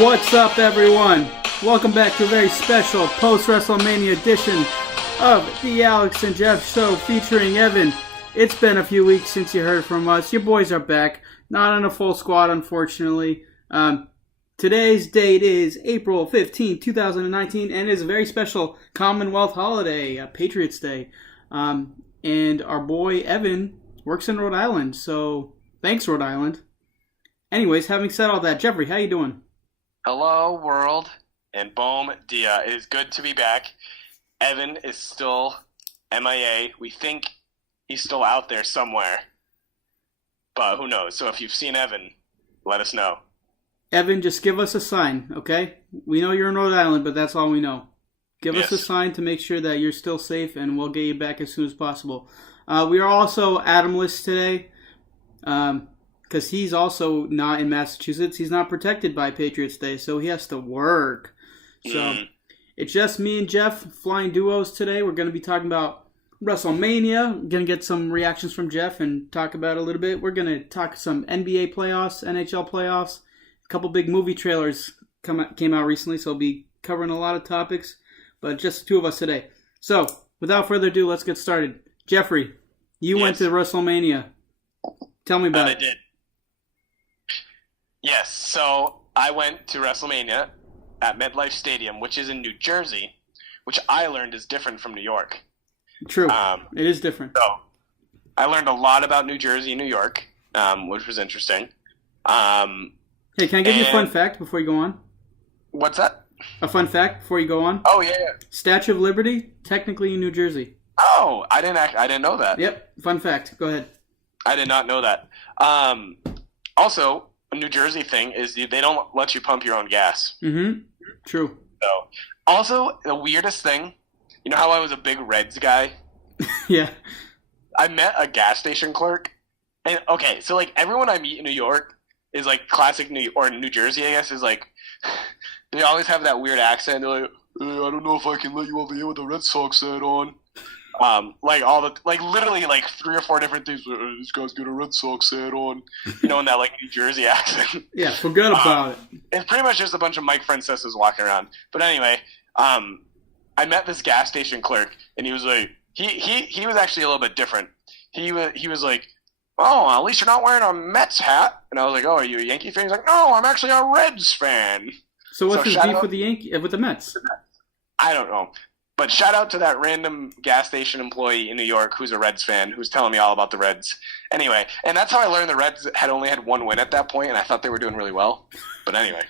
What's up, everyone? Welcome back to a very special post-Wrestlemania edition of the Alex and Jeff Show featuring Evan. It's been a few weeks since you heard from us. Your boys are back. Not on a full squad, unfortunately. Today's date is April 15, 2019, and is a very special Commonwealth holiday, Patriots Day. And our boy Evan works in Rhode Island, so thanks, Rhode Island. Anyways, having said all that, Jeffrey, how you doing? Hello, world, and boom, dia. It is good to be back. Evan is still MIA. We think he's still out there somewhere, but who knows? So if you've seen Evan, let us know. Evan, just give us a sign, okay? We know you're in Rhode Island, but that's all we know. Give us a sign to make sure that you're still safe, and we'll get you back as soon as possible. We are also Adamless today, because he's also not in Massachusetts. He's not protected by Patriots Day, so he has to work. So it's just me and Jeff flying duos today. We're going to be talking about WrestleMania. We're going to get some reactions from Jeff and talk about it a little bit. We're going to talk some NBA playoffs, NHL playoffs. A couple big movie trailers came out recently, so we'll be covering a lot of topics. But just the two of us today. So, without further ado, let's get started. Jeffrey, you went to WrestleMania. Tell me about it. I did. Yes, so I went to WrestleMania at MetLife Stadium, which is in New Jersey, which I learned is different from New York. True. It is different. So I learned a lot about New Jersey and New York, which was interesting. Hey, can I give you a fun fact before you go on? What's that? A fun fact before you go on? Oh, yeah. Statue of Liberty, technically in New Jersey. Oh, I didn't know that. Yep, fun fact. Go ahead. I did not know that. Also, a New Jersey thing is they don't let you pump your own gas. Mm-hmm. True. So, also, the weirdest thing, you know how I was a big Reds guy? Yeah. I met a gas station clerk, and okay, so like everyone I meet in New York is like classic New Jersey, I guess, is like, they always have that weird accent. They're like, I don't know if I can let you over here with the Red Sox hat on. Literally like 3 or 4 different things. This guy's got a Red Sox hat on, in that like New Jersey accent. Yeah, forget about it. It's pretty much just a bunch of Mike Francesa's walking around. But anyway, I met this gas station clerk, and he was like, he was actually a little bit different. He was like, oh, at least you're not wearing a Mets hat. And I was like, oh, are you a Yankee fan? He's like, no, I'm actually a Reds fan. So what's his beef with the Mets? I don't know. But shout out to that random gas station employee in New York who's a Reds fan, who's telling me all about the Reds. Anyway, and that's how I learned the Reds had only had 1 win at that point, and I thought they were doing really well. But anyway.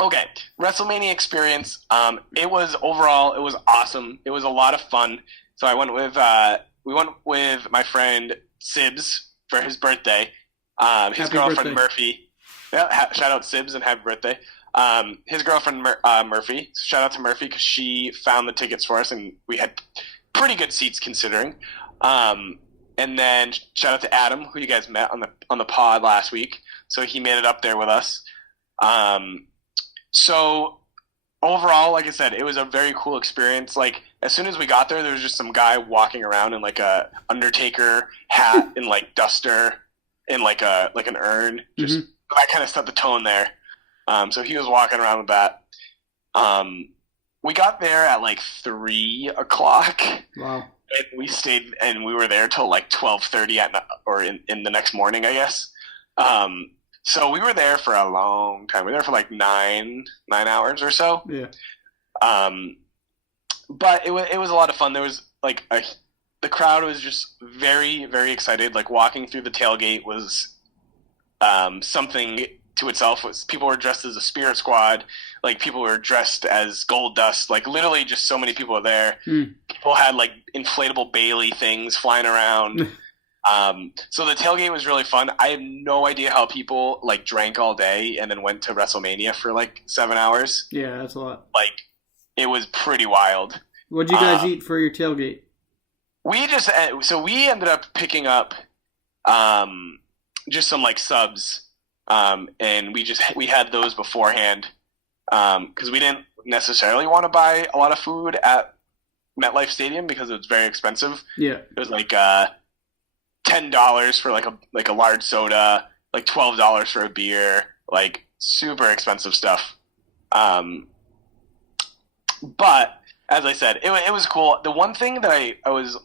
Okay, WrestleMania experience. It was awesome. It was a lot of fun. So I went with my friend Sibs for his birthday. His girlfriend Murphy. Yeah, shout out Sibs and happy birthday. His girlfriend Murphy. Shout out to Murphy because she found the tickets for us, and we had pretty good seats considering. And then shout out to Adam, who you guys met on the pod last week. So he made it up there with us. So overall, like I said, it was a very cool experience. Like as soon as we got there was just some guy walking around in like a Undertaker hat and like duster and like an urn. Just that kind of set the tone there. So he was walking around with that. We got there at like 3 o'clock. Wow. And we stayed, and we were there till like 12:30 or in the next morning, I guess. So we were there for a long time. We were there for like 9 hours or so. Yeah. But it was a lot of fun. There was like the crowd was just very, very excited. Like walking through the tailgate was something to itself. People were dressed as a Spirit Squad, like people were dressed as Gold Dust, like literally just so many people were there. People had like inflatable Bailey things flying around. So the tailgate was really fun. I have no idea how people like drank all day and then went to WrestleMania for like 7 hours. Yeah, that's a lot. Like it was pretty wild. What'd you guys eat for your tailgate? We ended up picking up just some like subs. And we had those beforehand because we didn't necessarily want to buy a lot of food at MetLife Stadium because it was very expensive. Yeah, it was like $10 for like a large soda, like $12 for a beer. Like super expensive stuff. But as I said, it was cool. The one thing that I was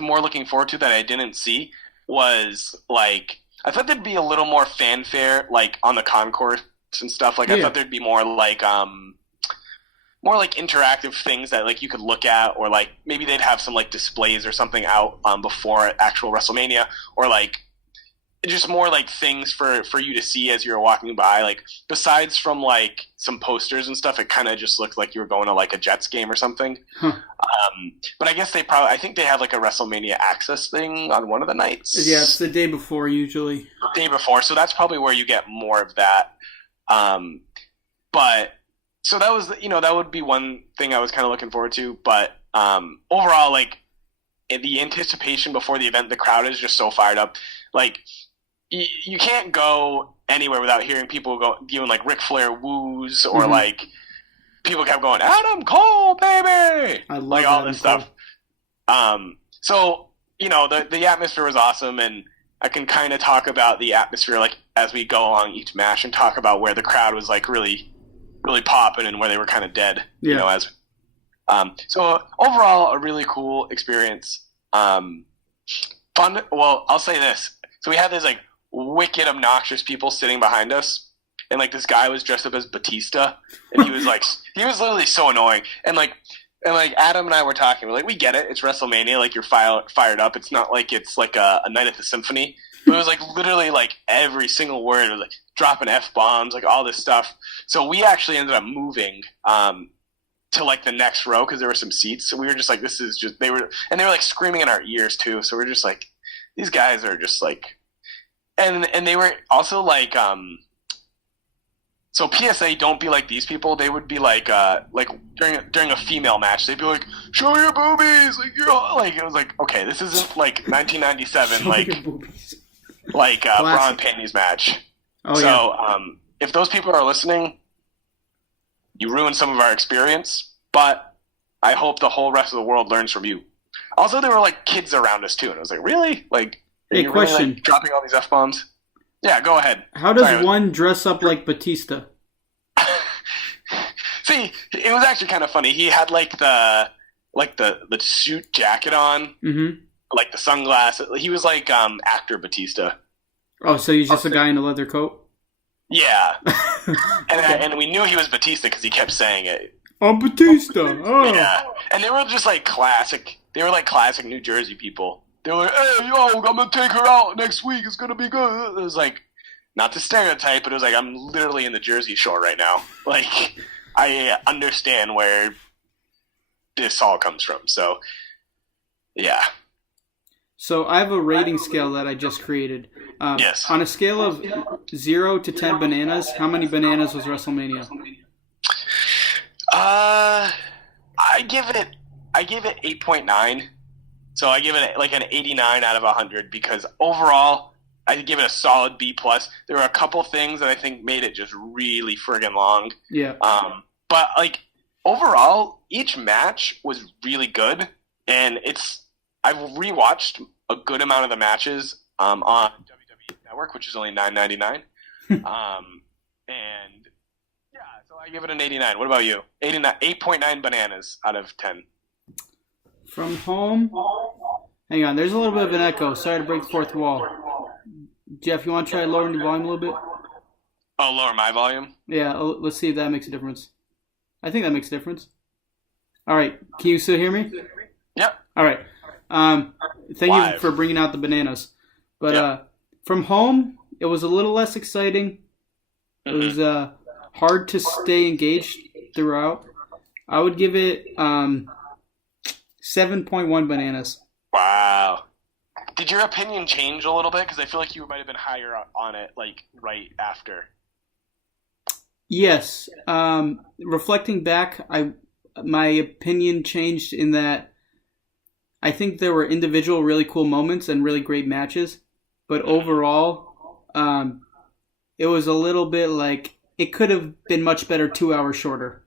more looking forward to that I didn't see was like I thought there'd be a little more fanfare like on the concourse and stuff. Like I thought there'd be more like interactive things that like you could look at, or like maybe they'd have some like displays or something out before actual WrestleMania, or like just more like things for you to see as you're walking by. Like besides from like some posters and stuff, it kind of just looked like you were going to like a Jets game or something. But I guess I think they have like a WrestleMania Access thing on one of the nights. Yeah, it's the day before usually. Day before, so that's probably where you get more of that. But so that was, that would be one thing I was kind of looking forward to. But overall, like the anticipation before the event, the crowd is just so fired up. Like you can't go anywhere without hearing people doing like Ric Flair woos, or like people kept going, Adam Cole, baby! I love like all Adam this Cole. stuff. So, the atmosphere was awesome, and I can kind of talk about the atmosphere like as we go along each match and talk about where the crowd was like really, really popping and where they were kind of dead, so overall, a really cool experience. Fun. Well, I'll say this. So we had this like wicked obnoxious people sitting behind us, and like this guy was dressed up as Batista, and he was literally so annoying. And like Adam and I were talking, we're like, we get it, it's WrestleMania, like you're fired up. It's not like it's like a night at the symphony. But it was like literally like every single word was like dropping F-bombs, like all this stuff. So we actually ended up moving to like the next row because there were some seats. So we were just like, this is just, they were like screaming in our ears too. So we're just like, these guys are just like, and they were also like, so PSA, don't be like these people. They would be like during a female match, they'd be like, show your boobies, like you're like, it was like, okay, this isn't like 1997, like bra and panties match. Oh, so yeah. If those people are listening, you ruined some of our experience, but I hope the whole rest of the world learns from you. Also, there were like kids around us too, and I was like, really? Like, hey, question. Really, like, dropping all these F-bombs? Yeah, go ahead. How does one dress up like Batista? See, it was actually kind of funny. He had like the suit jacket on, like the sunglasses. He was like actor Batista. Oh, so he's just a guy in a leather coat? Yeah. and we knew he was Batista because he kept saying it. I'm Batista. Oh. Yeah. And they were just like classic. They were like classic New Jersey people. They were like, hey, yo, I'm going to take her out next week. It's going to be good. It was like, not to stereotype, but it was like, I'm literally in the Jersey Shore right now. Like, I understand where this all comes from. So, yeah. So I have a rating scale that I just created. Yes. On a scale of 0 to 10 bananas, how many bananas was WrestleMania? I give it 8.9. So I give it like an 89 out of 100 because overall I give it a solid B+. There were a couple things that I think made it just really friggin' long. Yeah. But like overall, each match was really good, and I've rewatched a good amount of the matches on WWE Network, which is only $9.99. And yeah, so I give it an 89. What about you? 8.9 bananas out of 10. From home? Hang on, there's a little bit of an echo. Sorry to break the fourth wall. Jeff, you want to try lowering the volume a little bit? Oh, lower my volume? Yeah, let's see if that makes a difference. I think that makes a difference. All right, can you still hear me? Yep. All right. Thank you for bringing out the bananas. But from home, it was a little less exciting. It was hard to stay engaged throughout. I would give it 7.1 bananas. Wow. Did your opinion change a little bit? Because I feel like you might have been higher on it, like, right after. Yes. Reflecting back, my opinion changed in that I think there were individual really cool moments and really great matches. But overall, it was a little bit like it could have been much better 2 hours shorter,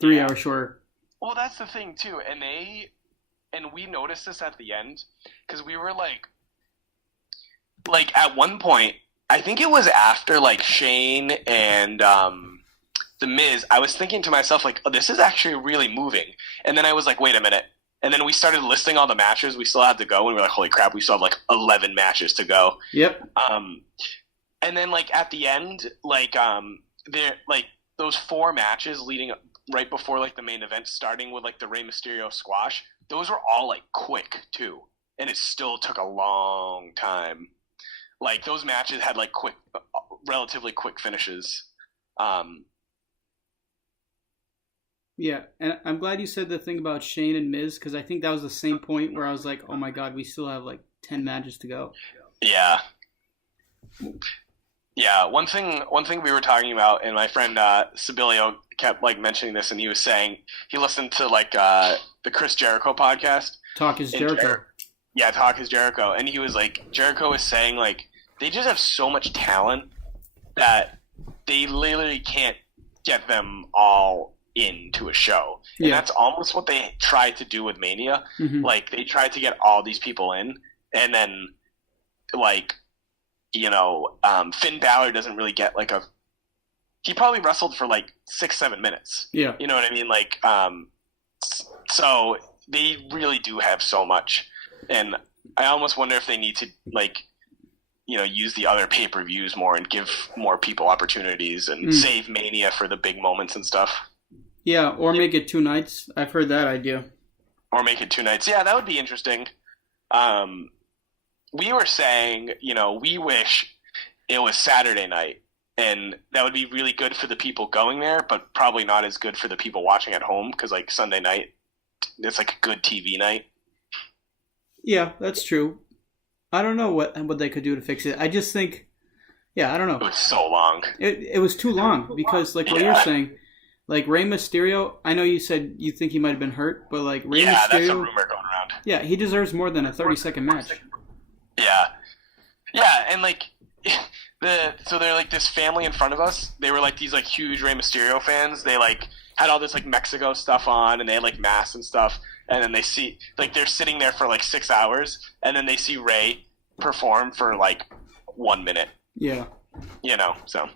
3 hours shorter. Well, that's the thing, too. And we noticed this at the end because we were like at one point I think it was after like Shane and the Miz. I was thinking to myself like, oh, this is actually really moving. And then I was like, wait a minute. And then we started listing all the matches we still had to go, and we were like, holy crap, we still have like 11 matches to go. Yep. And then like at the end, like there like those 4 matches leading up right before like the main event, starting with like the Rey Mysterio squash. Those were all like quick too, and it still took a long time. Like those matches had like quick, relatively quick finishes. Yeah, and I'm glad you said the thing about Shane and Miz, because I think that was the same point where I was like, oh my god, we still have like 10 matches to go. Yeah. Yeah, one thing we were talking about, and my friend Sibilio kept like mentioning this, and he was saying he listened to like the Chris Jericho podcast. Talk is Jericho. Yeah, Talk is Jericho, and he was like, Jericho was saying like they just have so much talent that they literally can't get them all into a show, and that's almost what they tried to do with Mania. Mm-hmm. Like they tried to get all these people in, and then like, you know, Finn Balor doesn't really get like he probably wrestled for like 6-7 minutes. Yeah, you know what I mean. Like, so they really do have so much, and I almost wonder if they need to like, you know, use the other pay-per-views more and give more people opportunities and save Mania for the big moments and stuff. Yeah, or make it 2 nights. I've heard that idea. Or make it 2 nights. Yeah, that would be interesting. We were saying, you know, we wish it was Saturday night, and that would be really good for the people going there, but probably not as good for the people watching at home, because like Sunday night, it's like a good TV night. Yeah, that's true. I don't know what they could do to fix it. I just think, yeah, I don't know. It was so long. It was too long, because like what you're saying, like Rey Mysterio, I know you said you think he might have been hurt, but like Rey Mysterio, that's a rumor going around. Yeah, he deserves more than a 30-second match. Yeah, and like so they're like this family in front of us. They were like these like huge Rey Mysterio fans. They like had all this like Mexico stuff on, and they had like masks and stuff. And then they see like they're sitting there for like 6 hours, and then they see Rey perform for like 1 minute. Yeah, you know. So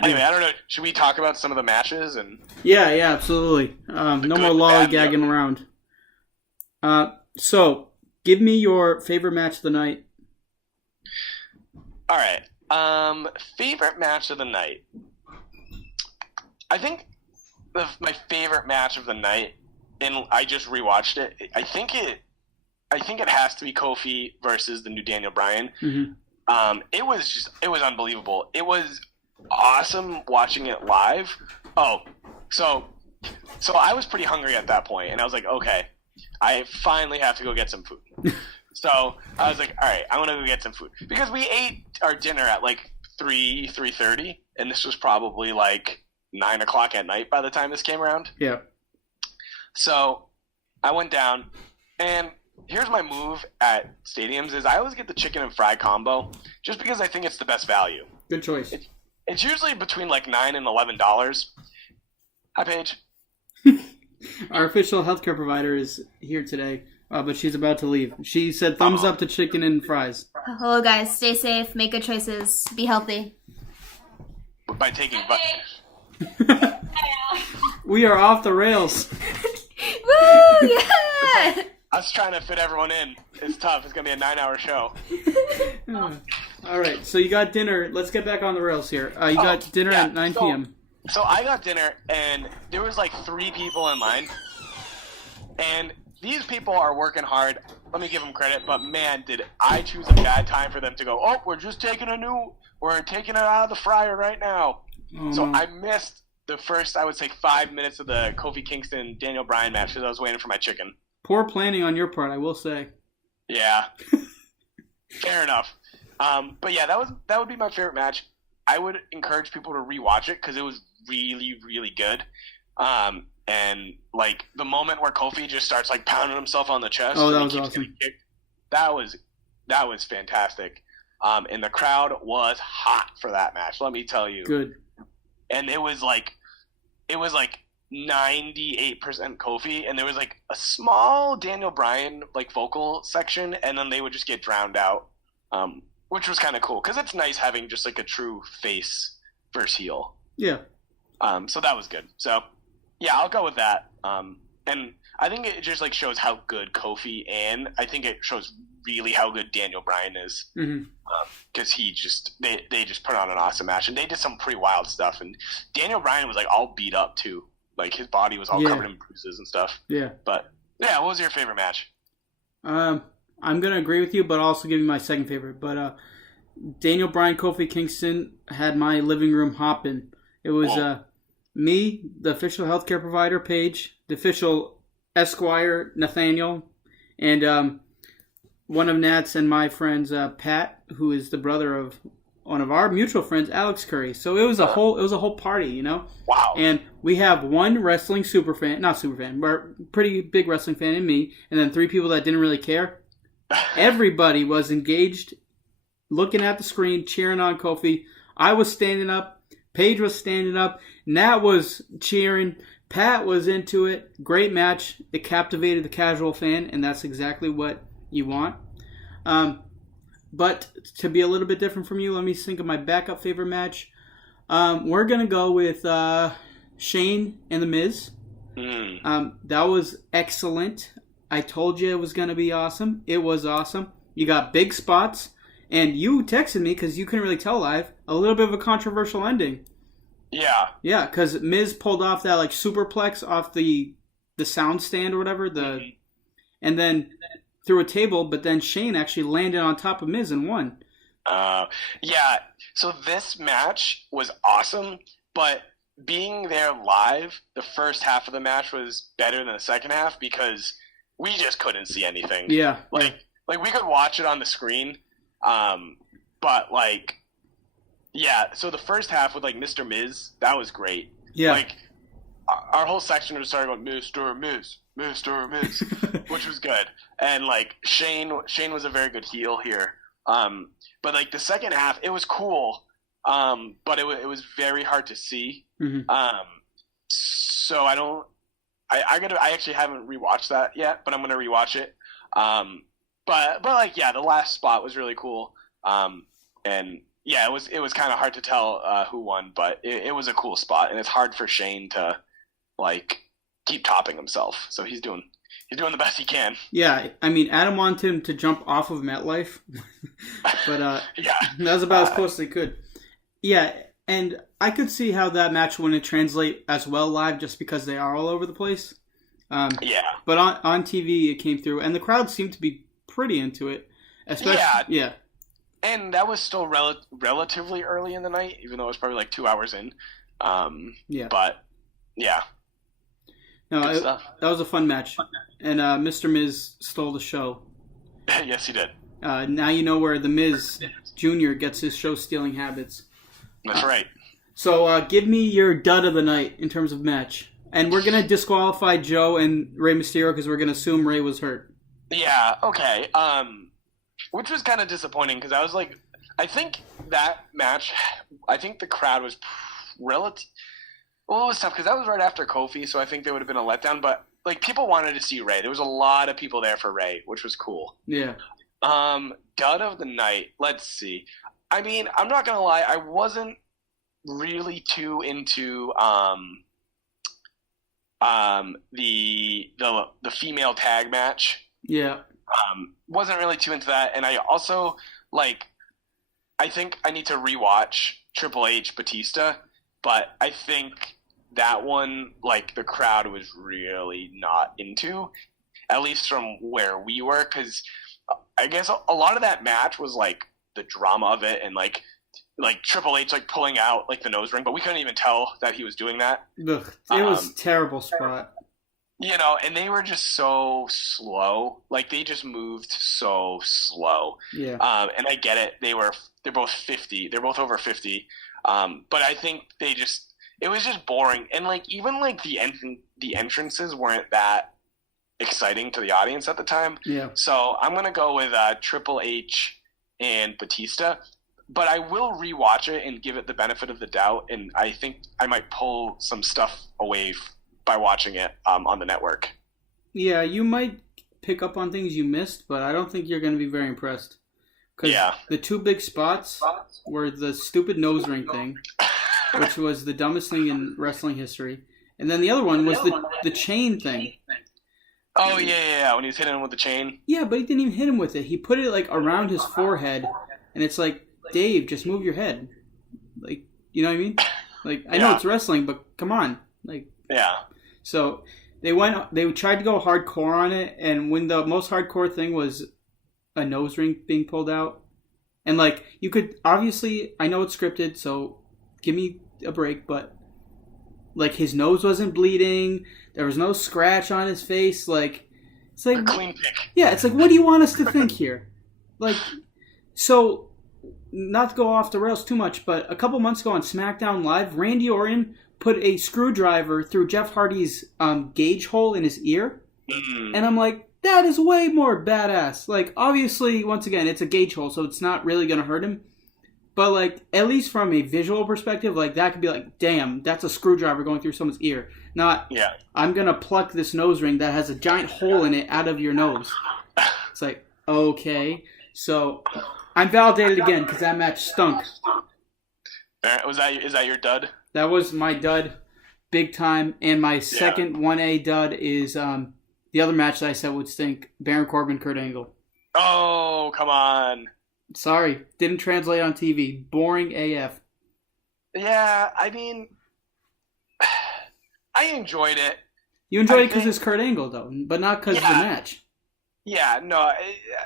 anyway, I don't know. Should we talk about some of the matches? And yeah, absolutely. No more lollygagging around. So give me your favorite match of the night. All right. Favorite match of the night. I think my favorite match of the night, and I just rewatched it. I think it has to be Kofi versus the new Daniel Bryan. Mm-hmm. It was unbelievable. It was awesome watching it live. Oh, so I was pretty hungry at that point, and I was like, okay, I finally have to go get some food. So I was like, all right, I'm gonna go get some food, because we ate our dinner at like 3:30, and this was probably like 9 o'clock at night by the time this came around. Yeah. So I went down, and here's my move at stadiums is I always get the chicken and fry combo, just because I think it's the best value. Good choice. It's usually between like $9 and $11. Hi, Paige. Our official healthcare provider is here today, but she's about to leave. She said thumbs up to chicken and fries. Hello, guys. Stay safe. Make good choices. Be healthy. By taking... We are off the rails. Woo! Yeah! I was trying to fit everyone in. It's tough. It's going to be a 9-hour show. All right, so you got dinner. Let's get back on the rails here. You got dinner at 9 p.m. So I got dinner, and there was like 3 people in line. And these people are working hard. Let me give them credit. But, man, did I choose a bad time for them to go, oh, we're taking it out of the fryer right now. So I missed the first, I would say, 5 minutes of the Kofi Kingston Daniel Bryan match because I was waiting for my chicken. Poor planning on your part, I will say. Yeah. Fair enough. But yeah, that would be my favorite match. I would encourage people to rewatch it because it was really, really good. And like the moment where Kofi just starts like pounding himself on the chest. Oh, that was awesome. That was fantastic. And the crowd was hot for that match. Let me tell you. Good. And it was like 98% Kofi, and there was like a small Daniel Bryan like vocal section, and then they would just get drowned out which was kind of cool because it's nice having just like a true face versus heel. Yeah. So that was good. So yeah, I'll go with that. And I think it just like shows how good Kofi, and I think it shows really how good Daniel Bryan is. Because they just put on an awesome match, and they did some pretty wild stuff. And Daniel Bryan was like all beat up too, like his body was all covered in bruises and stuff. Yeah. But yeah, what was your favorite match? I'm gonna agree with you, but I'll also give you my second favorite. But Daniel Bryan, Kofi Kingston had my living room hopping. It was me, the official healthcare provider, Paige, the official Esquire, Nathaniel, and one of Nat's and my friends, Pat, who is the brother of one of our mutual friends, Alex Curry. So it was a whole party, you know. Wow. And we have one wrestling not super fan, but pretty big wrestling fan in me, and then 3 people that didn't really care. Everybody was engaged, looking at the screen, cheering on Kofi. I was standing up. Paige was standing up. Nat was cheering. Pat was into it. Great match. It captivated the casual fan, and that's exactly what you want. But to be a little bit different from you, let me think of my backup favorite match. We're going to go with Shane and The Miz. That was excellent. I told you it was going to be awesome. It was awesome. You got big spots. And you texted me, because you couldn't really tell live, a little bit of a controversial ending. Yeah. Yeah, because Miz pulled off that like superplex off the sound stand or whatever, and then threw a table, but then Shane actually landed on top of Miz and won. Yeah. So this match was awesome, but being there live, the first half of the match was better than the second half because we just couldn't see anything. Yeah. Like we could watch it on the screen. But like, yeah, so the first half with like Mr. Miz, that was great. Yeah. Like our whole section was starting with Mr. Miz, which was good. And like Shane was a very good heel here. But like the second half, it was cool. But it was very hard to see. So I actually haven't rewatched that yet, but I'm going to rewatch it. But like, yeah, the last spot was really cool. And yeah, it was kind of hard to tell who won, but it was a cool spot, and it's hard for Shane to like keep topping himself. So he's doing the best he can. Yeah, I mean, Adam wanted him to jump off of MetLife, but yeah, that was about as close as they could. Yeah, and I could see how that match wouldn't translate as well live, just because they are all over the place. Yeah, but on TV it came through, and the crowd seemed to be pretty into it. Especially, yeah. And that was still relatively early in the night, even though it was probably like 2 hours in. Yeah. But yeah. No, that was a fun match, and Mr. Miz stole the show. Yes, he did. Now you know where the Miz Jr. gets his show-stealing habits. That's right. So give me your dud of the night in terms of match, and we're gonna disqualify Joe and Rey Mysterio because we're gonna assume Rey was hurt. Yeah. Okay. Which was kind of disappointing because I was like, I think that match, I think the crowd was relative. Well, it was tough because that was right after Kofi, so I think there would have been a letdown. But like, people wanted to see Rey. There was a lot of people there for Rey, which was cool. Yeah. Dud of the night. Let's see. I mean, I'm not gonna lie. I wasn't really too into the female tag match. Yeah. Wasn't really too into that, and I also I think I need to rewatch Triple H Batista, but I think that one, like, the crowd was really not into, at least from where we were, because I guess a lot of that match was like the drama of it, and like Triple H like pulling out like the nose ring, but we couldn't even tell that he was doing that. Ugh, it was terrible spot. You know, and they were just so slow. Like, they just moved so slow. Yeah. And I get it. They're both 50. They're both over 50. But I think it was just boring. And like, even like the entrances weren't that exciting to the audience at the time. Yeah. So I'm gonna go with Triple H and Batista. But I will rewatch it and give it the benefit of the doubt. And I think I might pull some stuff away by watching it on the network. Yeah, you might pick up on things you missed, but I don't think you're going to be very impressed. Because Yeah. the two big spots were the stupid nose ring thing, which was the dumbest thing in wrestling history. And then the other one was the chain thing. Oh, yeah. When he was hitting him with the chain. Yeah, but he didn't even hit him with it. He put it, like, around his forehead. And it's like, Dave, just move your head. Like, you know what I mean? Like, I know it's wrestling, but come on. Like, yeah. So they tried to go hardcore on it, and when the most hardcore thing was a nose ring being pulled out, and like you could obviously, I know it's scripted, so give me a break, but like his nose wasn't bleeding, there was no scratch on his face, like it's like a clean pick. Yeah, it's like, what do you want us to think here? Like, so not to go off the rails too much, but a couple months ago on SmackDown Live, Randy Orton put a screwdriver through Jeff Hardy's gauge hole in his ear. And I'm like, that is way more badass. Like, obviously, once again, it's a gauge hole, so it's not really going to hurt him. But, like, at least from a visual perspective, like, that could be like, damn, that's a screwdriver going through someone's ear. Not, I'm going to pluck this nose ring that has a giant hole in it out of your nose. It's like, okay. So, I'm validated again, because that match stunk. Is that your dud? That was my dud, big time. And my second 1A dud is the other match that I said would stink, Baron Corbin, Kurt Angle. Oh, come on. Sorry, didn't translate on TV. Boring AF. Yeah, I mean, I enjoyed it. You enjoyed it because it's Kurt Angle, though, but not because of the match. Yeah, no,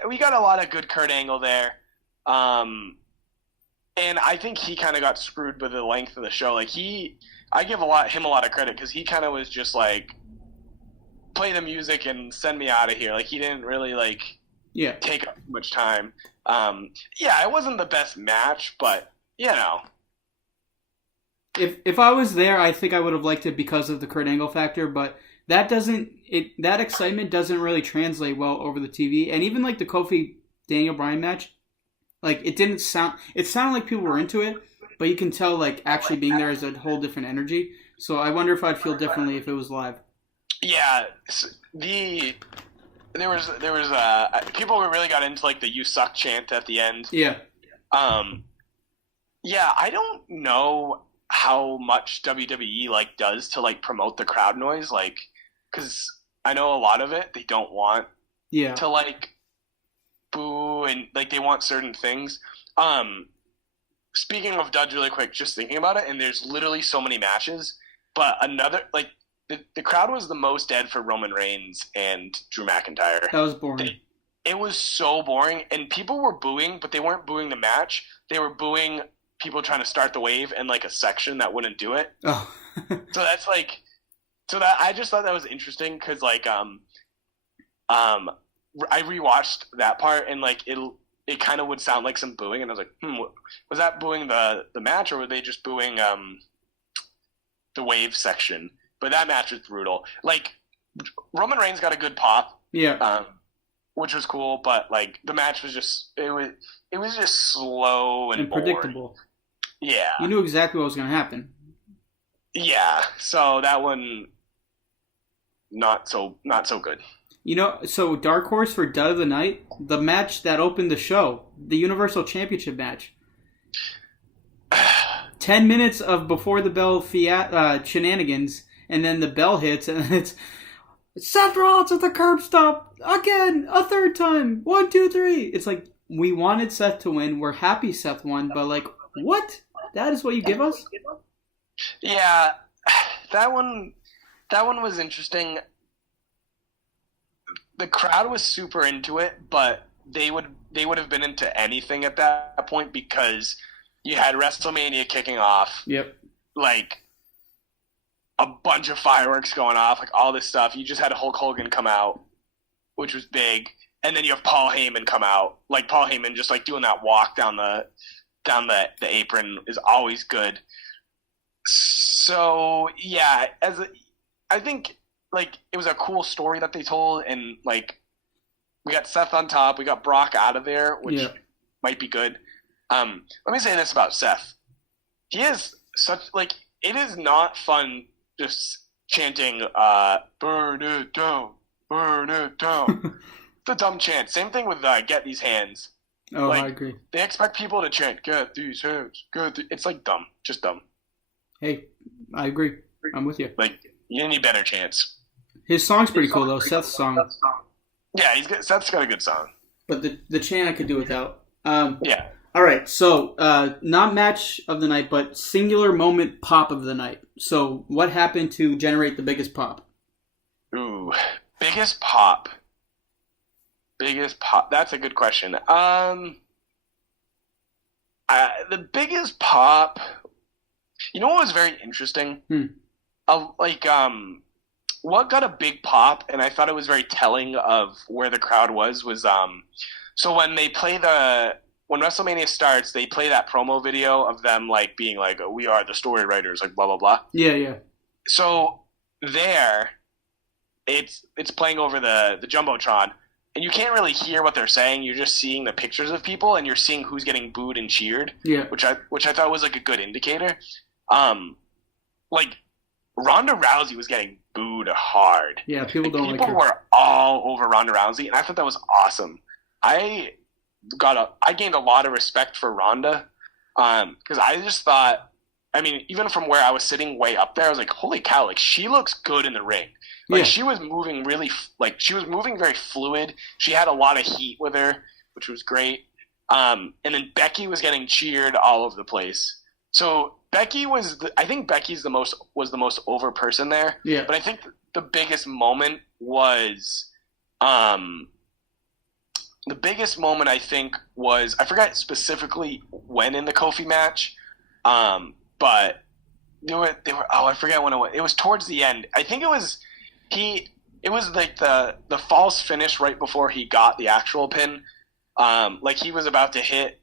we got a lot of good Kurt Angle there. And I think he kind of got screwed with the length of the show. Like, I give him a lot of credit because he kind of was just like, play the music and send me out of here. Like, he didn't really, like, take up too much time. It wasn't the best match, but, you know. If I was there, I think I would have liked it because of the Kurt Angle factor, but that excitement doesn't really translate well over the TV. And even, like, the Kofi Daniel Bryan match, like, it sounded like people were into it, but you can tell, like, actually being there is a whole different energy. So I wonder if I'd feel differently if it was live. Yeah, there was people really got into, like, the "You Suck" chant at the end. Yeah. I don't know how much WWE, like, does to, like, promote the crowd noise, like, because I know a lot of it they don't want to, like, boo, and, like, they want certain things. Speaking of duds really quick, just thinking about it, and there's literally so many matches, but another, like, the crowd was the most dead for Roman Reigns and Drew McIntyre. That was boring. It was so boring, and people were booing, but they weren't booing the match. They were booing people trying to start the wave and, like, a section that wouldn't do it. Oh. So that's, like... So that I just thought that was interesting, because, like, I rewatched that part, and, like, it kind of would sound like some booing, and I was like, was that booing the match, or were they just booing the wave section? But that match was brutal. Like, Roman Reigns got a good pop. Yeah. Which was cool, but, like, the match was just it was just slow and predictable. Yeah. You knew exactly what was going to happen. Yeah. So that one not so good. You know, so Dark Horse for Dud of the Night, the match that opened the show, the Universal Championship match. 10 minutes of before the bell shenanigans, and then the bell hits, and it's Seth Rollins at the curb stop again, a third time. 1, 2, 3. It's like, we wanted Seth to win. We're happy Seth won, but, like, what? That is what you give us? Yeah, that one was interesting. The crowd was super into it, but they would have been into anything at that point because you had WrestleMania kicking off. Yep. Like, a bunch of fireworks going off, like, all this stuff. You just had Hulk Hogan come out, which was big, and then you have Paul Heyman come out. Like, Paul Heyman just, like, doing that walk down the apron is always good. So, yeah, I think, like, it was a cool story that they told, and, like, we got Seth on top, we got Brock out of there, which might be good. Let me say this about Seth. He is such, like, it is not fun just chanting, burn it down, burn it down. It's a dumb chant. Same thing with Get These Hands. Oh, Like, I agree. they expect people to chant, "Get these hands, get the-" It's like dumb, just dumb. Hey, I agree. I'm with you. Like, you need better chants. His song's pretty cool though. Seth's song, Yeah, Seth's got a good song. but the chant I could do without. Yeah. All right, so not match of the night, but singular moment pop of the night. So what happened to generate the biggest pop? Ooh, biggest pop. Biggest pop. That's a good question. The biggest pop. You know what was very interesting? What got a big pop, and I thought it was very telling of where the crowd was so when they play when WrestleMania starts, they play that promo video of them like being like, "We are the story writers," like blah blah blah. Yeah. So there, it's playing over the jumbotron, and you can't really hear what they're saying. You're just seeing the pictures of people, and you're seeing who's getting booed and cheered. Yeah. Which I thought was like a good indicator. Like Ronda Rousey was getting booed hard. Yeah, people don't like her. People were all over Ronda Rousey, and I thought that was awesome. I gained a lot of respect for Ronda, because I just thought, I mean, even from where I was sitting way up there, I was like, holy cow, like she looks good in the ring. Like she was moving she was moving very fluid. She had a lot of heat with her, which was great. And then Becky was getting cheered all over the place. So Becky I think Becky's the most over person there. Yeah. But I think the biggest moment was, I forgot specifically when in the Kofi match, but they were I forget when it was. It was towards the end. I think it was like the false finish right before he got the actual pin. Like he was about to hit,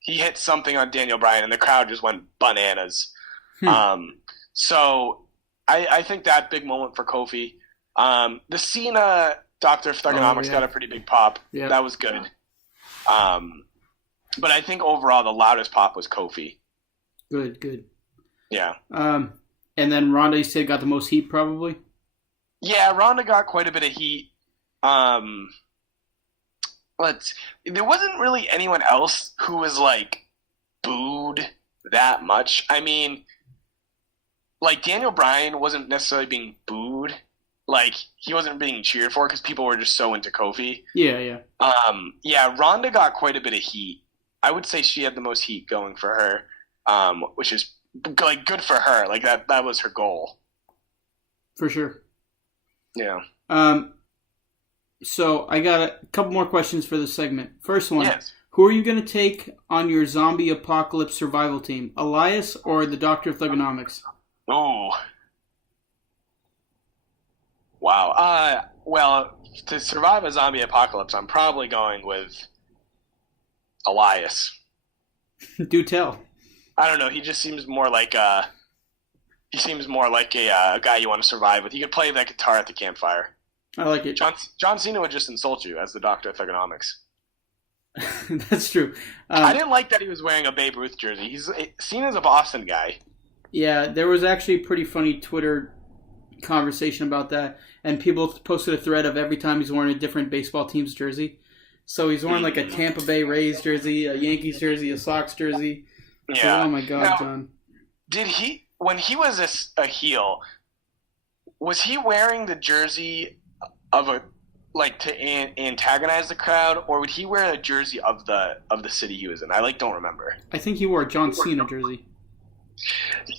he hit something on Daniel Bryan, and the crowd just went bananas. So I think that big moment for Kofi. The Cena Dr. Thugonomics got a pretty big pop. Yeah. That was good. But I think overall the loudest pop was Kofi. Good. Yeah. And then Ronda, you said, got the most heat probably? Yeah, Ronda got quite a bit of heat. But there wasn't really anyone else who was like booed that much. I mean, like Daniel Bryan wasn't necessarily being booed. Like he wasn't being cheered for because people were just so into Kofi. Yeah. Yeah, Ronda got quite a bit of heat. I would say she had the most heat going for her, which is like good for her. Like that was her goal. For sure. Yeah. So I got a couple more questions for this segment. First one, yes. Who are you going to take on your zombie apocalypse survival team? Elias or the Doctor of Thugonomics? Oh. Wow. Well, to survive a zombie apocalypse, I'm probably going with Elias. Do tell. I don't know. He just seems more like a guy you want to survive with. He could play that guitar at the campfire. I like it. John Cena would just insult you as the Doctor of Thugonomics. That's true. I didn't like that he was wearing a Babe Ruth jersey. Cena's a Boston guy. Yeah, there was actually a pretty funny Twitter conversation about that, and people posted a thread of every time he's wearing a different baseball team's jersey. So he's wearing like a Tampa Bay Rays jersey, a Yankees jersey, a Sox jersey. Yeah. So, oh my God, now, John. When he was a heel, was he wearing the jersey of to antagonize the crowd, or would he wear a jersey of the city he was in? I don't remember. I think he wore a John Cena jersey.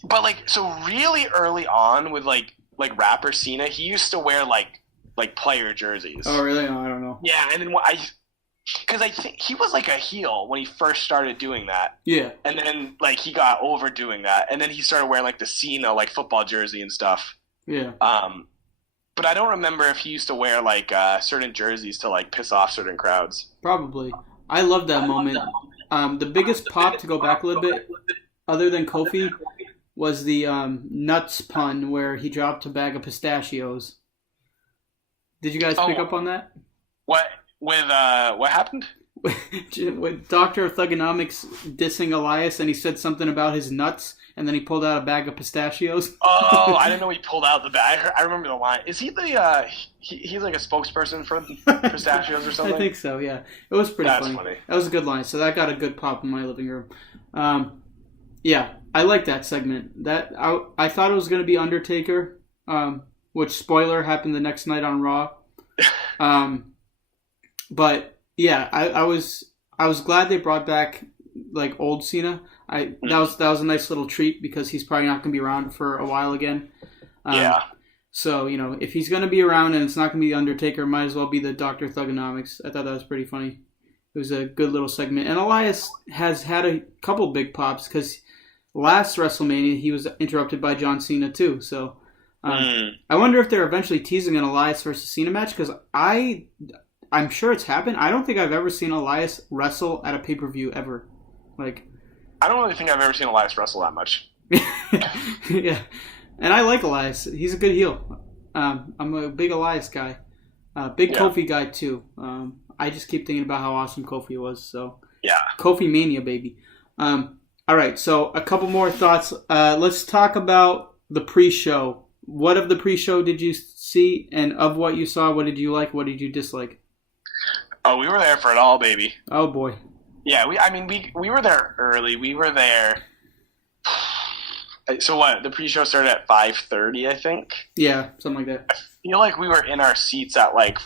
But so really early on with like rapper Cena, he used to wear like player jerseys. Oh really? No, I don't know. Yeah, and then because I think he was like a heel when he first started doing that. Yeah. And then he got over doing that, and then he started wearing the Cena football jersey and stuff. Yeah. But I don't remember if he used to wear certain jerseys to piss off certain crowds. Probably. I love that moment. The biggest pop, to go back a little bit, other than Kofi, was the nuts pun where he dropped a bag of pistachios. Did you guys pick up on that? What happened? with Dr. Thugonomics dissing Elias, and he said something about his nuts, and then he pulled out a bag of pistachios. Oh, I didn't know he pulled out the bag. I remember the line. Is he the he's like a spokesperson for pistachios or something? I think so. Yeah, it was pretty That's funny. funny. That was a good line. So that got a good pop in my living room. Yeah, I like that segment. That I thought it was going to be Undertaker, which spoiler happened the next night on Raw. But yeah, I was glad they brought back like old Cena. That was a nice little treat because he's probably not going to be around for a while again. Yeah. So if he's going to be around and it's not going to be the Undertaker, it might as well be the Dr. Thugonomics. I thought that was pretty funny. It was a good little segment, and Elias has had a couple big pops because last WrestleMania he was interrupted by John Cena too. So I wonder if they're eventually teasing an Elias versus Cena match because I'm sure it's happened. I don't think I've ever seen Elias wrestle at a pay-per-view ever. Like, I don't really think I've ever seen Elias wrestle that much. Yeah, and I like Elias. He's a good heel. I'm a big Elias guy. Big Kofi guy too. I just keep thinking about how awesome Kofi was. So yeah, Kofi Mania, baby. All right, so a couple more thoughts. Let's talk about the pre-show. What of the pre-show did you see, and of what you saw, what did you like? What did you dislike? Oh, we were there for it all, baby. Oh boy. Yeah, we were there early. We were there. So what? The pre-show started at 5:30, I think. Yeah, something like that. I feel like we were in our seats at like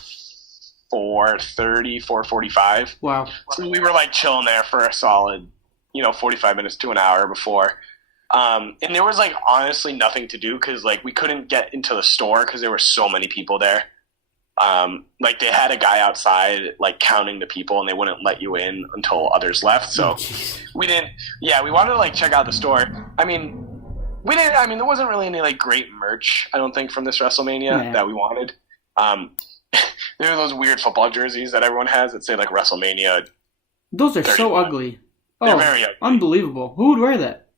4:30, 4:45. Wow. So we were like chilling there for a solid, 45 minutes to an hour before. And there was like honestly nothing to do because like we couldn't get into the store because there were so many people there. Like they had a guy outside like counting the people and they wouldn't let you in until others left. So we didn't. Yeah, we wanted to like check out the store. There wasn't really any like great merch, I don't think, from this WrestleMania that we wanted. There are those weird football jerseys that everyone has that say like WrestleMania. Those are so ugly. They're very ugly. Unbelievable. Who would wear that?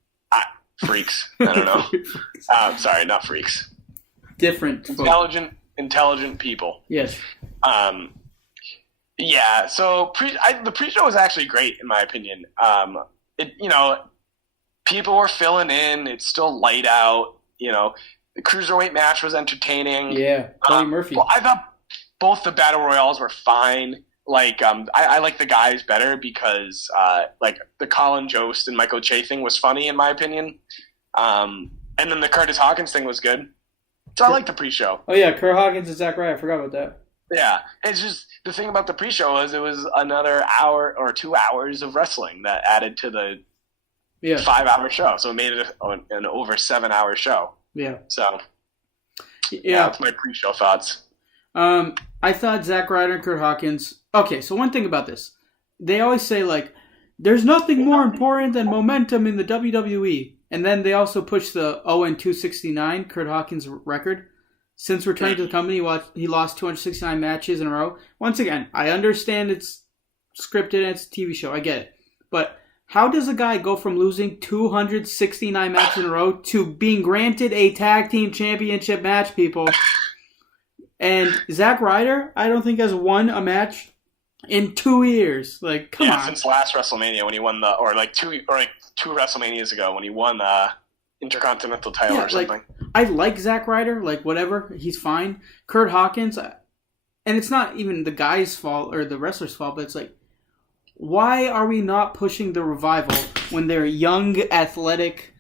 Freaks. I don't know. Sorry, not freaks. Different. Intelligent people. Yes. Yeah. So the pre-show was actually great in my opinion. People were filling in. It's still light out. The cruiserweight match was entertaining. Yeah. Buddy Murphy. Well, I thought both the battle royales were fine. Like, I like the guys better because, like, the Colin Jost and Michael Che thing was funny, in my opinion. And then the Curtis Hawkins thing was good. So I like the pre-show. Oh, yeah, Kurt Hawkins and Zack Ryder. I forgot about that. Yeah. It's just, the thing about the pre-show was it was another hour or 2 hours of wrestling that added to the 5-hour show. So it made it an over 7-hour show. Yeah. So, yeah, that's my pre-show thoughts. I thought Zack Ryder and Kurt Hawkins. Okay, so one thing about this. They always say, like, there's nothing more important than momentum in the WWE. And then they also push the 0-269 Kurt Hawkins record. Since returning to the company, he lost 269 matches in a row. Once again, I understand it's scripted and it's a TV show. I get it. But how does a guy go from losing 269 matches in a row to being granted a tag team championship match, people? And Zack Ryder, I don't think has won a match in 2 years. Like, come on. Since last WrestleMania when he won two WrestleManias ago when he won the Intercontinental title or something. Like, I like Zack Ryder, like whatever, he's fine. Kurt Hawkins, and it's not even the guy's fault or the wrestler's fault, but it's like, why are we not pushing the Revival when they're young, athletic,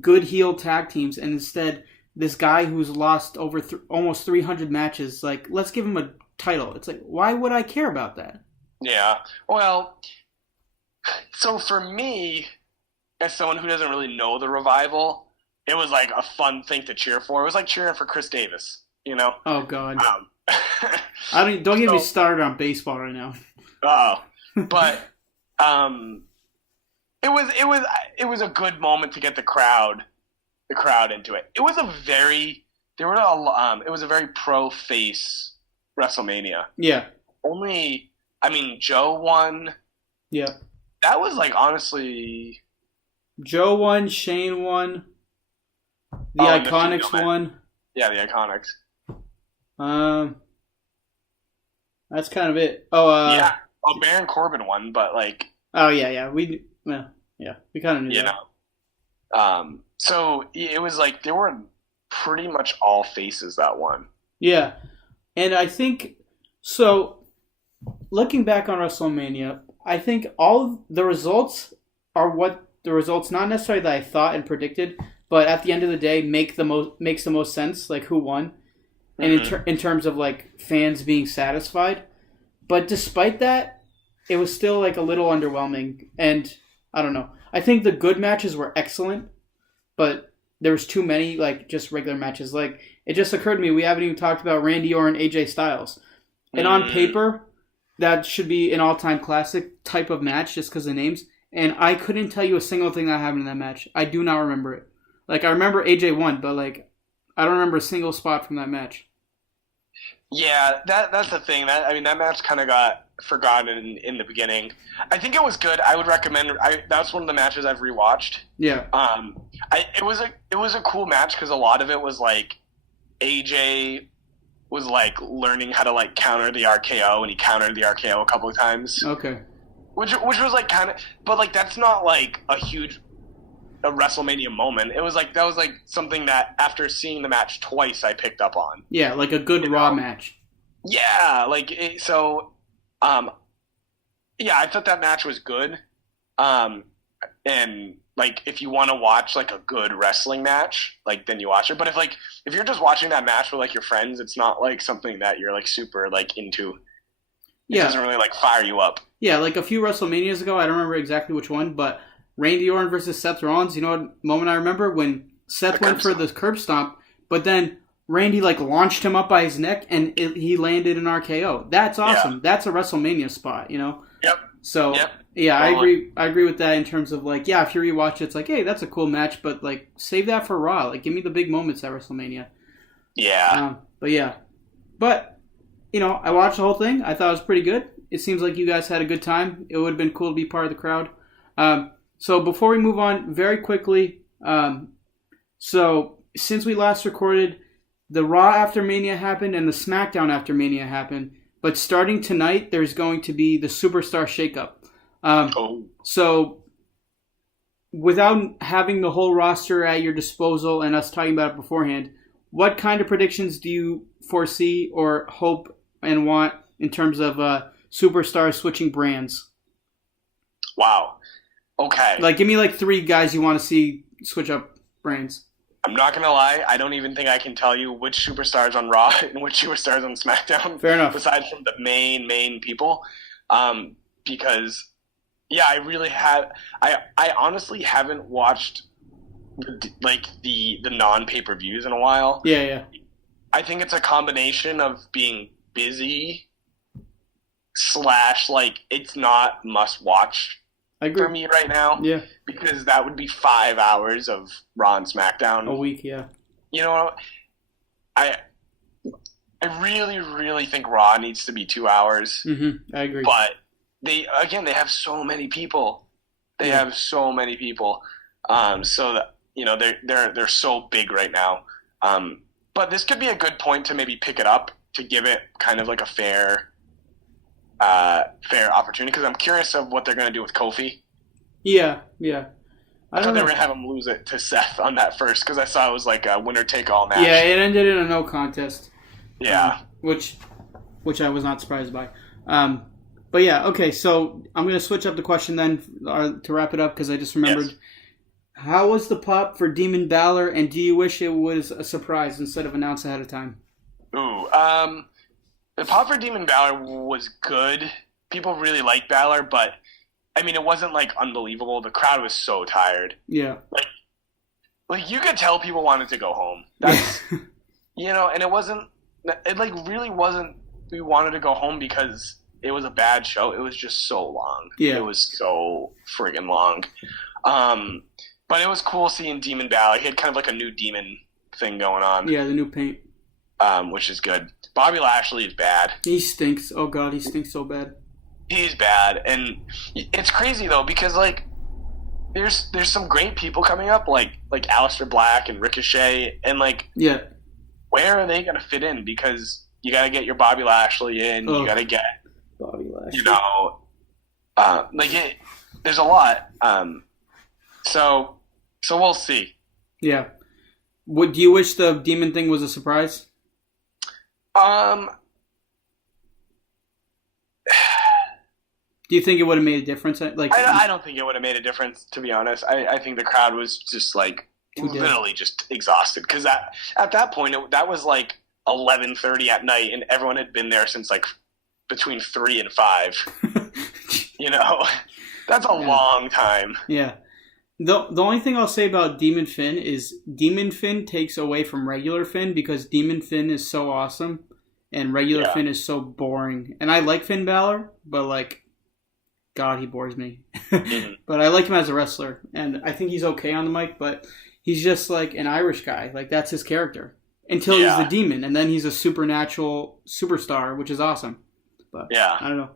good heel tag teams, and instead this guy who's lost over almost 300 matches, like, let's give him a title. It's like, why would I care about that? Yeah. Well, so for me, as someone who doesn't really know the Revival, it was like a fun thing to cheer for. It was like cheering for Chris Davis, Oh, God. Don't get me started on baseball right now. But it was a good moment to get the crowd into it. It was a very pro-face WrestleMania. Yeah. Joe won. Yeah. That was like honestly. Joe won. Shane won. The Iconics won. Yeah, the Iconics. That's kind of it. Oh, yeah. Well, Baron Corbin won, but like. Oh yeah. We kind of knew that. So it was like they were pretty much all faces that won. Yeah, and I think so. Looking back on WrestleMania, I think all of the results are what the results, not necessarily that I thought and predicted, but at the end of the day, makes the most sense. Like who won, and in terms of like fans being satisfied. But despite that, it was still like a little underwhelming, and I don't know. I think the good matches were excellent, but there was too many like just regular matches. Like it just occurred to me we haven't even talked about Randy Orton, AJ Styles, and on paper that should be an all-time classic type of match just because of names. And I couldn't tell you a single thing that happened in that match. I do not remember it. Like I remember AJ won, but like I don't remember a single spot from that match. Yeah, that's the thing. That match kind of got forgotten in the beginning. I think it was good. I would recommend. That's one of the matches I've rewatched. Yeah. It was a cool match because a lot of it was like AJ was like learning how to like counter the RKO, and he countered the RKO a couple of times. Okay. Which was like kind of, but like that's not like a WrestleMania moment. It was like that was like something that after seeing the match twice I picked up on. Yeah, like a good Raw match. Yeah, like yeah, I thought that match was good. And like if you want to watch like a good wrestling match, like then you watch it. But if you're just watching that match with like your friends, it's not like something that you're like super like into. It doesn't really like fire you up. Yeah, like a few WrestleManias ago, I don't remember exactly which one, but Randy Orton versus Seth Rollins, you know what moment I remember? When Seth went for the curb stomp, but then Randy like launched him up by his neck and he landed an RKO. That's awesome. Yeah. That's a WrestleMania spot, you know? Yep. So, yeah, totally. I agree with that in terms of like, yeah, if you rewatch it, it's like, hey, that's a cool match, but like save that for Raw. Like give me the big moments at WrestleMania. Yeah. But you know, I watched the whole thing. I thought it was pretty good. It seems like you guys had a good time. It would have been cool to be part of the crowd. So before we move on, very quickly, so since we last recorded, the Raw after Mania happened and the SmackDown after Mania happened. But starting tonight, there's going to be the Superstar Shakeup. So without having the whole roster at your disposal and us talking about it beforehand, what kind of predictions do you foresee or hope and want in terms of superstars switching brands? Wow. Okay. Like, give me like 3 guys you want to see switch up brands. I'm not going to lie. I don't even think I can tell you which superstars on Raw and which superstars on SmackDown. Fair enough. Besides from the main people. Because, yeah, I really have... I honestly haven't watched the non-pay-per-views in a while. Yeah. I think it's a combination of being busy / like it's not must-watch for me right now. Yeah. Because that would be 5 hours of Raw and SmackDown. A week, yeah. You know, I really, really think Raw needs to be 2 hours. Mm-hmm. I agree. But they have so many people. They have so many people. So that, you know, they're so big right now. But this could be a good point to maybe pick it up to give it kind of like a fair opportunity, because I'm curious of what they're going to do with Kofi. Yeah. I thought they were going to have him lose it to Seth on that first, because I saw it was like a winner-take-all match. Yeah, it ended in a no contest. Yeah. Which I was not surprised by. But yeah, okay, so I'm going to switch up the question then to wrap it up, because I just remembered. Yes. How was the pop for Demon Balor, and do you wish it was a surprise instead of announced ahead of time? Ooh, the pop for Demon Balor was good. People really liked Balor, but I mean, it wasn't like unbelievable. The crowd was so tired. Yeah. Like you could tell people wanted to go home. That's, you know, and it like really wasn't, we wanted to go home because it was a bad show. It was just so long. Yeah. It was so friggin' long. But it was cool seeing Demon Balor. He had kind of like a new demon thing going on. Yeah, the new paint. Which is good. Bobby Lashley is bad. He stinks. Oh God, he stinks so bad. He's bad, and it's crazy though, because like there's some great people coming up, like Aleister Black and Ricochet, and like where are they gonna fit in? Because you gotta get your Bobby Lashley in. You gotta get Bobby actually. You know, there's a lot. So we'll see. Yeah. Do you wish the demon thing was a surprise? Do you think it would have made a difference? I don't think it would have made a difference, to be honest. I think the crowd was just like literally just exhausted because at that point that was like 11:30 at night, and everyone had been there since like between 3 and 5. You know, that's a long time. Yeah. The only thing I'll say about Demon Finn is Demon Finn takes away from regular Finn because Demon Finn is so awesome and regular Finn is so boring. And I like Finn Balor, but like, God, he bores me. But I like him as a wrestler, and I think he's okay on the mic, but he's just like an Irish guy. Like, that's his character. Until he's the demon, and then he's a supernatural superstar, which is awesome. But I don't know.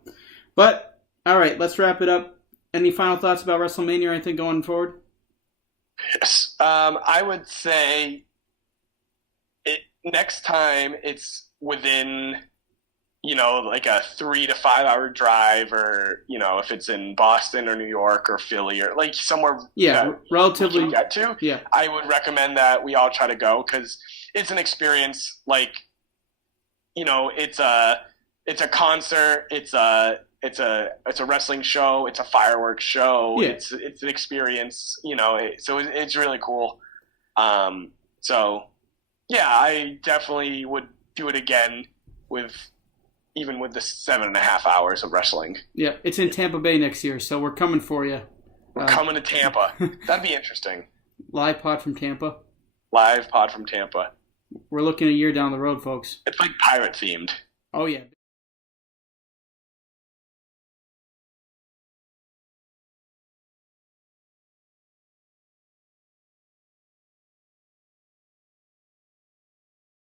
But, all right, let's wrap it up. Any final thoughts about WrestleMania or anything going forward? Yes. I would say next time it's within, you know, like a 3 to 5 hour drive, or, you know, if it's in Boston or New York or Philly or like somewhere relatively we can get to, I would recommend that we all try to go because it's an experience. Like, you know, it's a concert, it's a wrestling show, it's a fireworks show, it's an experience, you know, so it's really cool. So yeah, I definitely would do it again even with the 7.5 hours of wrestling. Yeah, it's in Tampa Bay next year, so we're coming for you. We're coming to Tampa. That'd be interesting. Live pod from Tampa. Live pod from Tampa. We're looking a year down the road, folks. It's like pirate themed. Oh yeah.